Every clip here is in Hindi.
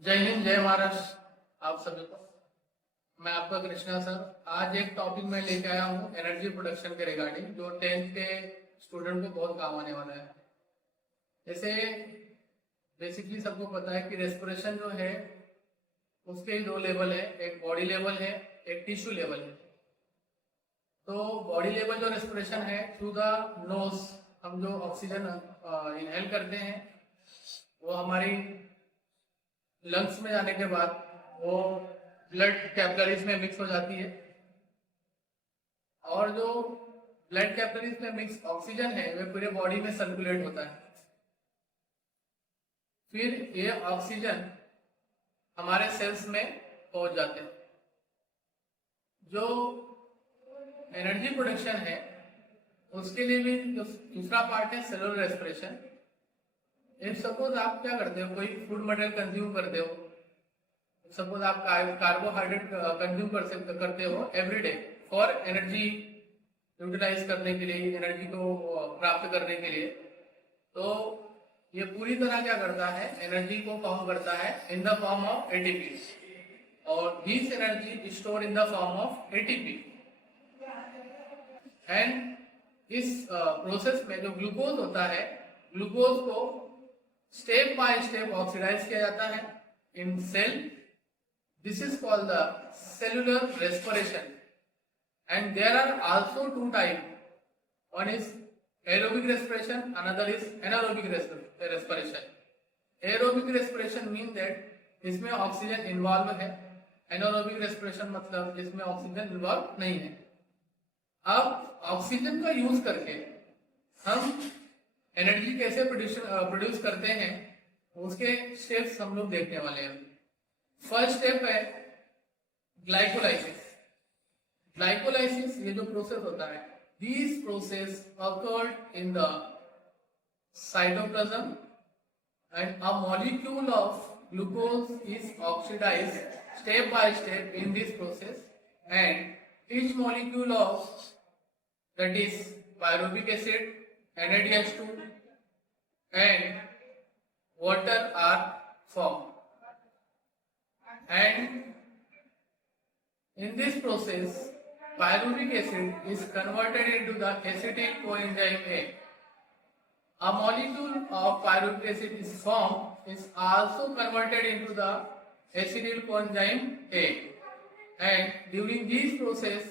जय हिंद, जय महाराष्ट्र। आप सभी को मैं आपका कृष्णा सर आज एक टॉपिक में लेके आया हूँ एनर्जी प्रोडक्शन के रिगार्डिंग, जो 10th के स्टूडेंट को बहुत काम आने वाला है। जैसे बेसिकली सबको पता है कि रेस्पिरेशन जो है उसके दो लेवल है, एक बॉडी लेवल है, एक टिश्यू लेवल है। तो बॉडी लेवल जो रेस्पिरेशन है थ्रू द नोज, हम जो ऑक्सीजन इनहेल करते हैं वो हमारी लंग्स में जाने के बाद वो ब्लड कैपिलरीज में मिक्स हो जाती है, और जो ब्लड कैपिलरीज में मिक्स ऑक्सीजन है वह पूरे बॉडी में सर्कुलेट होता है। फिर ये ऑक्सीजन हमारे सेल्स में पहुंच जाते हैं। जो एनर्जी प्रोडक्शन है उसके लिए भी जो दूसरा पार्ट है सेलुलर रेस्पिरेशन। इफ सपोज आप क्या करते हो, कोई फूड मटेरियल कंज्यूम करते हो, सपोज आप कार्बोहाइड्रेट कंज्यूम करते हो every day for energy utilize करने के लिए, एनर्जी को प्राप्त करने के लिए, तो ये पूरी तरह क्या करता है, एनर्जी को फॉर्म करता है in the form of ATP, और this energy store in the form of ATP. And इस प्रोसेस में जो ग्लूकोज होता है, ग्लूकोज को स्टेप बाय स्टेप ऑक्सीडाइज किया जाता है in cell. This is called the cellular respiration. And there are also two type, one is aerobic respiration, another is anaerobic respiration. Aerobic respiration mean that इसमें ऑक्सीजन इन्वॉल्व है, anaerobic respiration मतलब इसमें ऑक्सीजन इन्वॉल्व नहीं है। अब ऑक्सीजन का यूज करके हम एनर्जी कैसे प्रोड्यूस करते हैं उसके स्टेप्स हम लोग देखने वाले हैं। फर्स्ट स्टेप है ग्लाइकोलाइसिस। ग्लाइकोलाइसिस ये जो प्रोसेस होता है, this process occurred in the cytoplasm, and a molecule of glucose is oxidized step by step in this process, and each molecule of, that is pyruvic acid, NADH2 and water are formed. And in this process pyruvic acid is converted into the acetyl coenzyme A. A molecule of pyruvic acid is formed, is also converted into the acetyl coenzyme A. And during this process,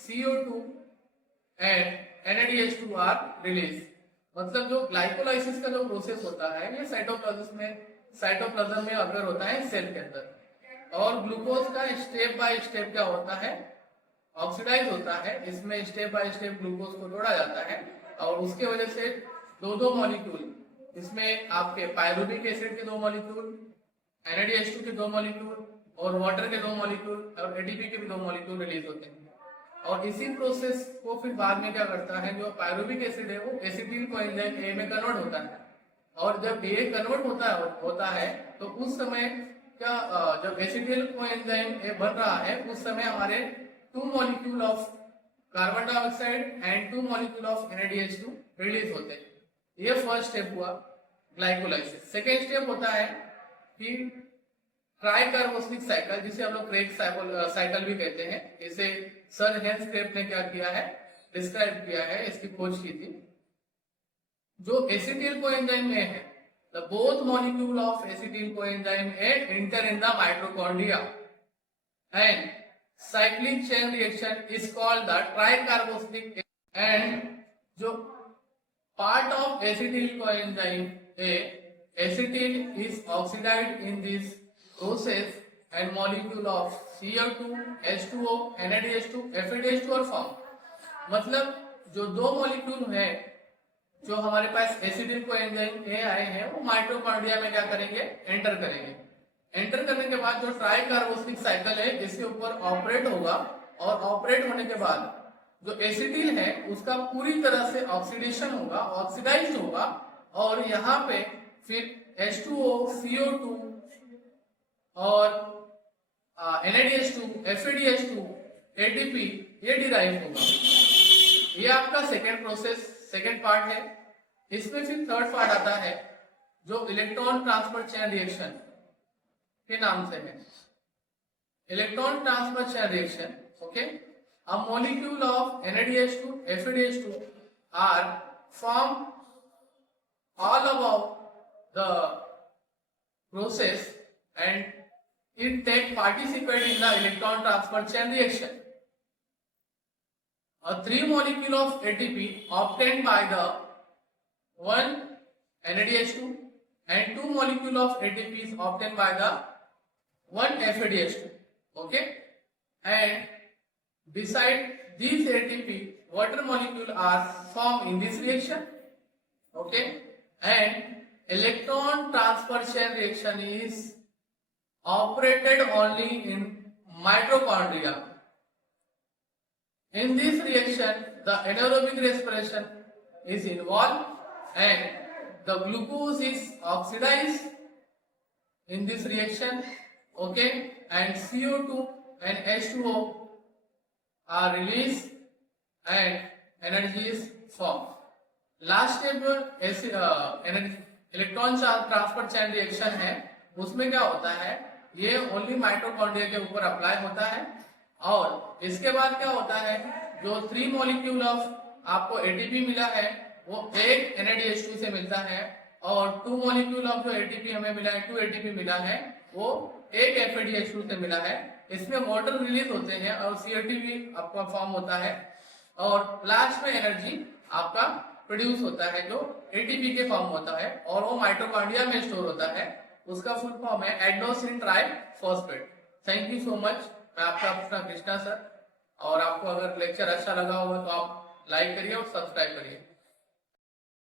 CO2 and NADH2 are released. मतलब जो ग्लाइकोलाइसिस का जो प्रोसेस होता है ये साइटोप्लाज्म में अगर होता है सेल के अंदर, और ग्लूकोज का स्टेप बाय स्टेप क्या होता है, ऑक्सीडाइज होता है। इसमें स्टेप बाय स्टेप ग्लूकोज को जोड़ा जाता है, और उसके वजह से दो मॉलिक्यूल, इसमें आपके पायरुविक एसिड के 2 मॉलिक्यूल, NADH2 के 2 मॉलिक्यूल और वाटर के 2 मॉलिक्यूल और एटीपी के भी 2 मॉलिक्यूल रिलीज होते हैं। और इसी प्रोसेस को फिर बाद में क्या करता है, जो पायरुविक एसिड है वो एसिटिल कोएंजाइम ए में कन्वर्ट होता है, और जब ए कन्वर्ट होता है तो उस समय क्या, जब एसिटिल कोएंजाइम ए बन रहा है उस समय हमारे 2 molecule of carbon dioxide and 2 molecule of NADH2 release होते हैं। ये फर्स्ट स्टेप हुआ ग्लाइकोलाइसिस। सेकेंड स्टेप होता है कि ट्राइकार्बोक्सिलिक साइकिल, जिसे हम लोग क्रेग साइकिल भी कहते हैं। इसे सर हेंस क्रेग ने क्या किया है, डिस्क्राइब किया है, इसकी खोज की थी। जो एसिटिल कोएंजाइम ए है, the both molecule of acetyl coenzyme A enter in the mitochondria and cyclic chain reaction is called the tricarboxylic, and जो part of acetyl coenzyme A, acetyl is oxidized in this process and molecule of CO2, H2O, NADH2, FADH2 और form। मतलब जो 2 मॉलिक्यूल है जो हमारे पास एसिटिल कोएंजाइम ए आए हैं वो माइटोकॉन्ड्रिया में क्या करेंगे, एंटर करेंगे। एंटर करने के बाद जो ट्राइकार्बोक्सिलिक साइकिल है इसके ऊपर ऑपरेट होगा, और ऑपरेट होने के बाद जो एसिटिल है उसका पूरी तरह से ऑक्सीडेशन होगा, ऑक्सीडाइज होगा, और यहाँ पे फिर H2O, CO2 और NADH2, FADH2, ATP ये डिराइव होगा। ये आपका सेकेंड पार्ट है। इसमें फिर थर्ड पार्ट आता है जो इलेक्ट्रॉन ट्रांसफर चेन रिएक्शन। के नाम से है। Electron transfer chain reaction, okay, a molecule of NADH2 FADH2 are form all above the process and it take participate in the electron transfer chain reaction. A 3 molecule of ATP obtained by the one NADH2 and 2 molecule of ATP is obtained by the one FADH2. Okay, and beside these ATP, water molecule are formed in this reaction. Okay, and electron transfer chain reaction is operated only in mitochondria. In this reaction, the anaerobic respiration is involved and the glucose is oxidized in this reaction, okay, and CO2 and H2O are released and energy is formed. Last step electron transfer chain reaction है, उसमें क्या होता है, ये ओनली माइटोकॉन्ड्रिया के ऊपर अप्लाई होता है और इसके बाद क्या होता है, जो 3 मॉलिक्यूल ऑफ आपको एटीपी मिला है वो एक NADH2 से मिलता है और 2 मॉलिक्यूल ऑफ जो एटीपी हमें मिला है 2 एटीपी मिला है वो एक FADH2 से मिला है। इसमें वाटर रिलीज होते हैं और CO2 भी आपका फॉर्म होता है और लास्ट में एनर्जी आपका प्रोड्यूस होता है जो एटीपी के फॉर्म होता है और वो माइटोकॉन्ड्रिया में स्टोर होता है। उसका फुल फॉर्म है adenosine triphosphate. Thank you so much. मैं आपका अपना कृष्णा सर, और आपको अगर लेक्चर अच्छा लगा होगा तो आप लाइक करिए और सब्सक्राइब करिए।